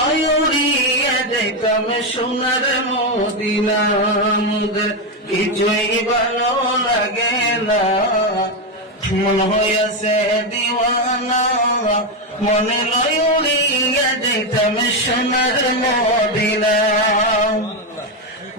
লয় উড়িয়ে যেতাম সোনার মদিনা মোদের কিছুই ভালো লাগে না মন হইয়াছে দিওয়ানা মনে লয় উড়িয়ে যেতাম সোনার মদিনা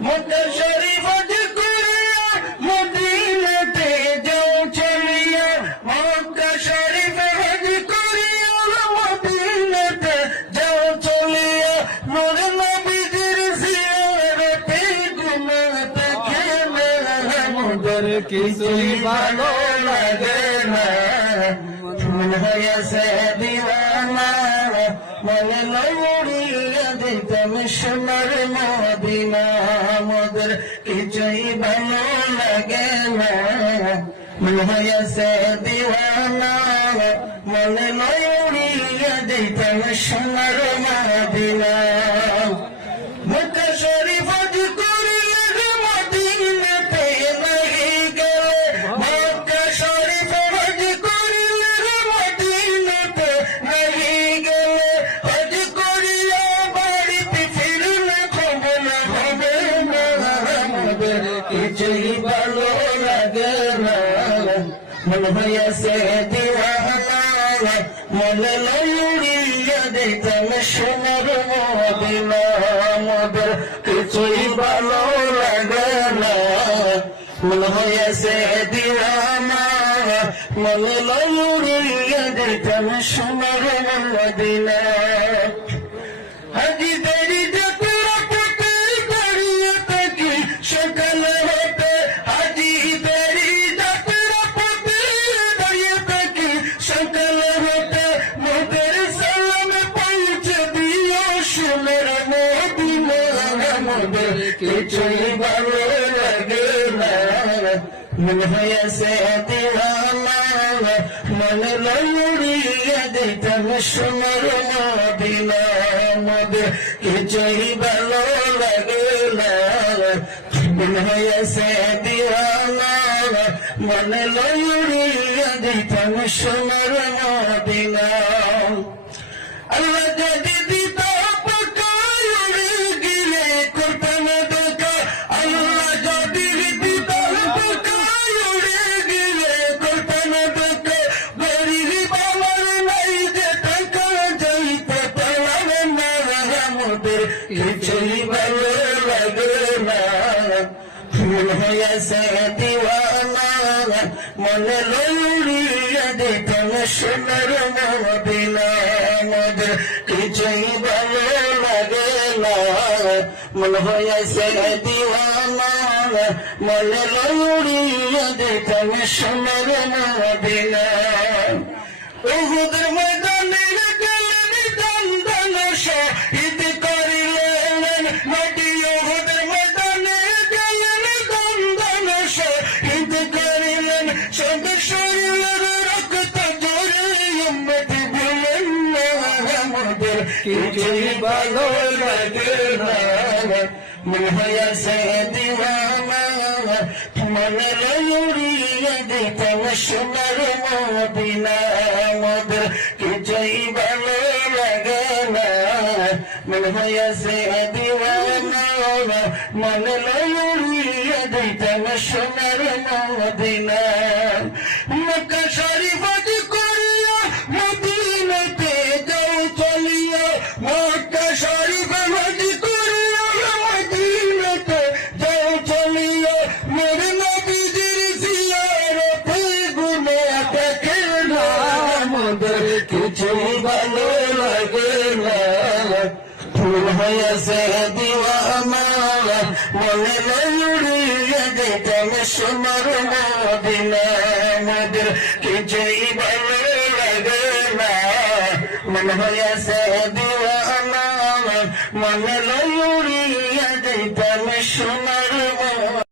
মক্কা শরীফ হজ করিয়া মদিনাতে যাও চলিয়া মক্কা শরীফ হজ করিয়া মদিনাতে যাও চলিয়া নূর নবীজির জিয়ারতে গুনাহ থাকে না মোদের কিছুই ভালো লাগে না মন হইয়াছে দিওয়ানা মনে লয় উড়িয়া যেতাম সোনার মদিনা মোদের কিছুই ভালো লাগে না মন হইয়াছে দিওয়ানা মনে লয় উড়িয়া যেতাম সোনার মদিনা মক্কা শরীফ হজ করিলে মদিনাতে নাহি গেলে মক্কা শরীফ হজ করিলে মদিনাতে নাহি গেলে হজ করিয়া বাড়িতে ফিরলে হবে না আমাদের কিছুই ভালো লাগে না মন হইয়াছে দিওয়ানা মনে লয় উড়িয়া যেতাম সোনার মদিনা মোদের কিছুই ভালো লাগে না মন হইয়াছে দিওয়ানা মনে লয় উড়িয়া যেতাম সোনার মদিনা হাজি দেরি যাত্রা পথে দাঁড়িয়ে থাকি সকাল হতে হাজি দেরি যাত্রা পথে দাঁড়িয়ে থাকি সকাল হতে মোদের সালাম পৌঁছে দিও সোনার মদিনা মোদের কিছুই ভালো লাগে না মন হইয়াছে দিওয়ানা মনে লয় উড়িয়া যেতাম সোনার মদিনা মোদের কিছুই ভালো লাগে না মন হইয়াছে দিওয়ানা মনে লয় উড়িয়া যেতাম সোনার মদিনা আল্লাহ যদি দিত পকায় উড়ে গেলে করতাম দেখা আল্লাহ যদি দিত পকায় উড়ে গেলে করতাম দেখা গরিব আমার নাই যে টাকা যাইতে পারলাম না মোদের কিছুই ভালো লাগে না মন হইয়াছে দিওয়ানা মনে লয় উড়িয়া যেতাম সোনার মদিনা মোদের কিছুই ভালো লাগে না মন হইয়াছে দিওয়ানা মনে লয় উড়িয়া যেতাম সোনার মদিনা উহুদের ময়দানে গেলেন দন্দন শহীদ করিলেন নবী উহুদের ময়দানে গেলেন দন্দন শহীদ করিলেন সব শরীরের রক্ত ঝরে উম্মত ভুলেন না মোদের কিছুই ভালো লাগে না মন হইয়াছে দিওয়ানা মনে লয় উড়িয়া যেতাম সোনার মদিনা মোদের কিছুই ভালো লাগে না মন হইয়াছে দিওয়ানা মনে লয় উড়িয়া যেতাম সোনার মদিনা মক্কা শরীফ হজ করিয়া মদিনাতে যাও চলিয়া মক্কা শরীফ হজ করিয়া মদিনাতে যাও চলিয়া মোর নবীজির জিয়ারতে গুনাহ থাকে না মোদের কিছুই ভালো লাগে না ফুল হইয়াছে দিওয়ানা মনে লয় উড়িয়া যেতাম সোনার মদিনা মোদের কিছুই ভালো লাগে না মন হইয়াছে দিওয়ানা মনে লয়